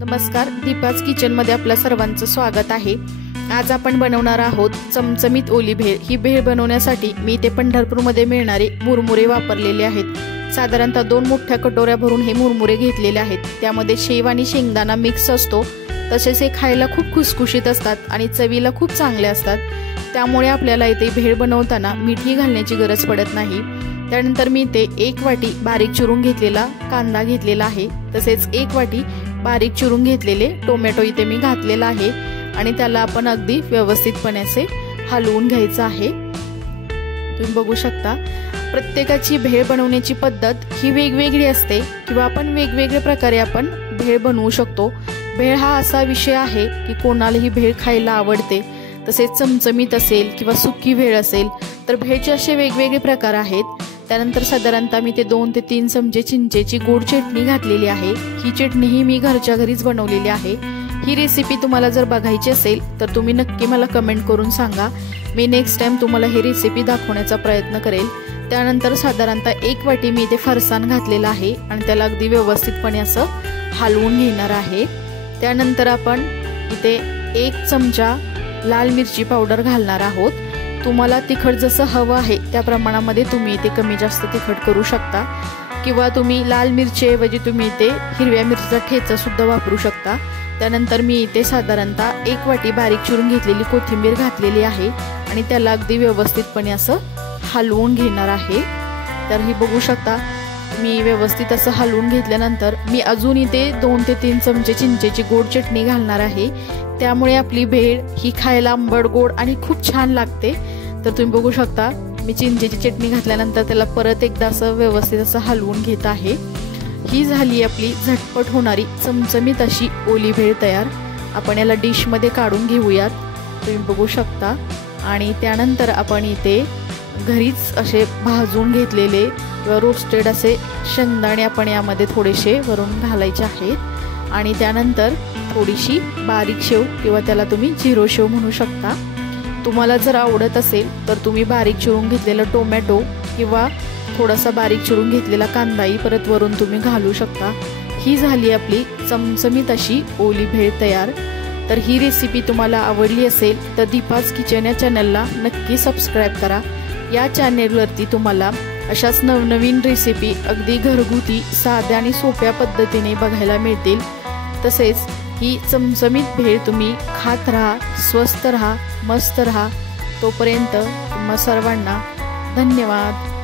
नमस्कार, दीपाच किचन मध्ये आपल्या सर्वांचं स्वागत आहे। आज आपण बनवणार आहोत चमचमीत ओली भेळ। ही भेळ बनवण्यासाठी मी ते पंढरपूर मध्ये मिळणारे मुरमुरे वापरलेले आहेत। साधारणतः 2 मोठ्या कटोऱ्या भरून हे मुरमुरे घेतलेले आहेत। त्यामध्ये शेव आणि शेंगदाणा मिक्स असतो, तसेच हे खायला खूप खुसखुशीत असतात आणि चवीला खूप चांगले असतात। त्यामुळे आपल्याला इथे भेळ बनवताना मीठ घालण्याची गरज पडत नाही। त्यानंतर मी इथे 1 वाटी बारीक चिरून घेतलेला कांदा घेतलेला आहे, तसेच 1 वाटी बारीक चिरून घेतलेले टोमॅटो इथे मी घातलेला आहे आणि त्याला आपण अगदी व्यवस्थितपणे असे हलवून घ्यायचं आहे। तुम्ही बघू शकता, प्रत्येकाची भेळ बनवण्याची पद्धत ही वेगवेगळी असते किंवा आपण वेगवेगळ्या प्रकारे आपण भेळ बनवू शकतो। भेळ हा असा विषय आहे की कोणालाही भेळ खायला आवडते, तसेच चमचमीत असेल किंवा सुकी भेळ असेल तर भेळचे असे वेगवेगळे प्रकार आहेत। त्यानंतर साधारणतः मी ते 2 ते 3 चमचे चिंचेची गोड चटणी घातलेली आहे। ही चटणी ही मी घरच्या घरीच बनवलेली आहे। ही रेसिपी तुम्हाला जर बघायची असेल तर तुम्ही नक्की मला कमेंट करून सांगा, मी नेक्स्ट टाइम तुम्हाला ही रेसिपी दाखवण्याचा प्रयत्न करेल। त्यानंतर साधारणतः 1 वाटी मी इथे फरसाण घातलेला आहे आणि त्याला अगदी व्यवस्थितपणे असं हलवून घेणार आहे। त्यानंतर आपण इथे 1 चमचा लाल मिरची पावडर घालणार आहोत। तुम्हाला तिखट जसं हवं आहे त्या प्रमाणामध्ये तुम्ही इथे कमी जास्त तिखट करू शकता, किंवा तुम्ही लाल मिरची ऐवजी तुम्ही इथे हिरव्या मिरचीचा ठेचा सुद्धा वापरू शकता। त्यानंतर मी इथे साधारणतः 1 वाटी बारीक चिरून घेतलेली कोथिंबीर घातलेली आहे आणि त्याला अगदी व्यवस्थितपणे असं हलवून घेणार आहे। तर ही बघू शकता, मी व्यवस्थित असं हलवून घेतल्यानंतर मी अजून इथे 2 ते 3 चमचे चिंचेची गोड चटणी घालणार आहे। त्यामुळे आपली भेळ ही खायला आंबट गोड आणि खूप छान लागते। तर तुम्ही बघू शकता, मी चिंचेची चटणी घातल्यानंतर त्याला परत एकदा असं व्यवस्थित असं हलवून घेत आहे। ही झाली आपली झटपट होणारी चमचमीत अशी ओली भेळ तयार। आपण याला डिश मध्ये काढून घेऊयात। तुम्ही बघू शकता, आणि त्यानंतर आपण इथे घरीच असे भाजून घेतलेले किंवा रोस्टेड असे शेंगदाणे आपण यामध्ये थोडेसे वरून घालायचे आहेत आणि त्यानंतर थोडीशी बारीक शेव किंवा त्याला तुम्ही झिरो शेव म्हणू शकता। तुम्हाला जर आवडत असेल तर तुम्ही बारीक चिरून घेतलेला टोमॅटो किंवा थोडासा बारीक चिरून घेतलेला कांदाही परत वरून तुम्ही घालू शकता। ही झाली आपली चमचमीत अशी ओली भेळ तयार। तर ही रेसिपी तुम्हाला आवडली असेल तर दीपाच किचन या चॅनलला नक्की सबस्क्राईब करा। या चॅनेलवरती तुम्हाला अशाच नवनवीन रेसिपी अगदी घरगुती साध्या आणि सोप्या पद्धतीने बघायला मिळतील। तसेच ही चमचमीत भेळ तुम्ही खात राहा, स्वस्थ राहा, मस्त राहा। तोपर्यंत तुम्हा सर्वांना धन्यवाद।